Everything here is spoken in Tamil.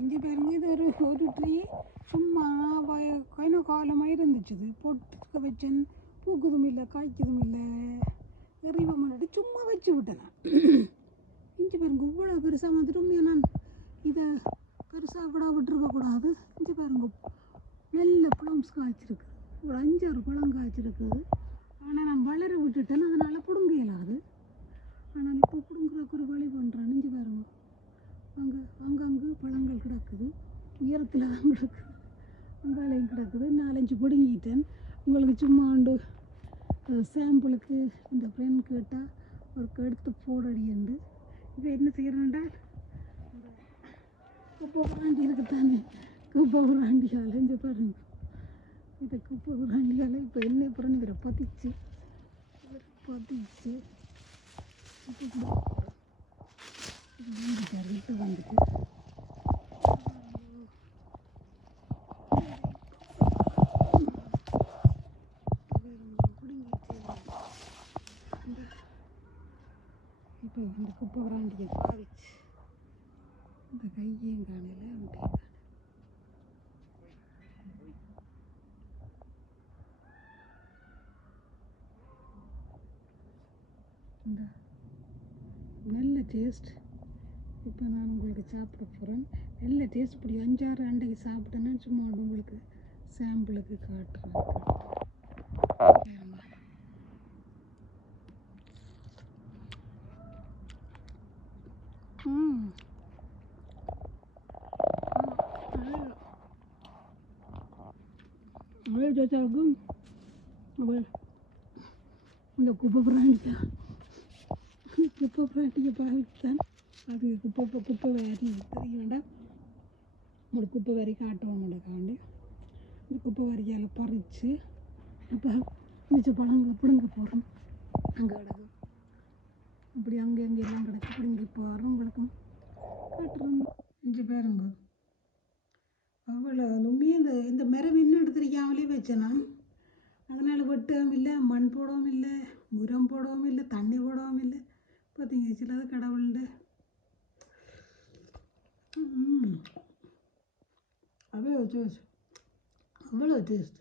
இங்கே பாருங்க இது ஒரு ட்ரீ சும்மா கொஞ்ச காலமாக இருந்துச்சு. போட்டு வச்சேன், பூக்குதும் இல்லை காய்ச்சதும் இல்லை. எறிவ மாட்டு சும்மா வச்சு விட்டேன். இஞ்சி பாருங்க இவ்வளோ பெருசாக வந்துட்டு நான் இதை பெருசாக கூட விட்டுருக்கக்கூடாது. இஞ்சி பாருங்க நல்ல ப்ளம்ஸ் காய்ச்சிருக்கு, ஒரு 5-6 பழம் காய்ச்சிருக்குது. ஆனால் நான் வளர விட்டுட்டேன், அதனால் பிடுங்க இயலாது. ஆனால் இப்போ பிடுங்குறதுக்கு ஒரு வழி பண்ணுறேன். இஞ்சி பாருங்க அங்கங்கே பழங்கள் கிடக்குது, உயரத்தில் தான் கிடக்குது, அங்காலையும் கிடக்குது. 4-5 பிடுங்கிட்டேன். உங்களுக்கு சும்மா உண்டு சாம்பிளுக்கு இந்த ஃப்ரெண்ட் கேட்டால் ஒரு எடுத்து போடடிண்டு. இப்போ என்ன செய்கிறேன்டா, குப்பை புராண்டி இருக்குத்தானே, குப்பை புராண்டியால் இங்கே பாருங்க, இந்த குப்பை புராண்டியால் இப்போ என்ன புரணிக்கிற பதிச்சு விட்டு வந்துட்டு இப்போ இந்த குப்பை புராண்டியை பாவிச்சு இந்த கையையும் காணல இந்த நல்ல டேஸ்ட். இப்போ நான் உங்களுக்கு சாப்பிட போகிறேன். நல்ல டேஸ்ட். இப்படி 5-6 அண்டைக்கு சாப்பிட்டேன்னா சும்மா உங்களுக்கு சாம்பிளுக்கு காட்டுறேன். ஜாச்சாவுக்கும் இந்த குப்பை பிராண்டியை பாவித்தான். அது குப்பை வேரி தெரியும்டா, ஒரு குப்பை வரி காட்டுவோம்டாக்காண்டி இந்த குப்பை வரியால் பறித்து இப்போ மிச்ச பழங்களை பிடுங்க போகிறோம். அங்கே கிடக்கு இப்படி அங்கே எல்லாம் கிடச்சி பிடுங்கி போகிறோம். உங்களுக்கும் காட்டுறோம். இஞ்சி பாருங்க அவ்வளோ உண்மையே இந்த மரம் என்ன எடுத்துருக்காமலே வச்சேனா, அதனால் வெட்டவும் இல்லை, மண் போடவும் இல்லை, உரம் போடவும் இல்லை, தண்ணி போடவும் இல்லை. பார்த்தீங்க சிலது கடவுள்ண்டு அவ்வளோ டேஸ்ட்.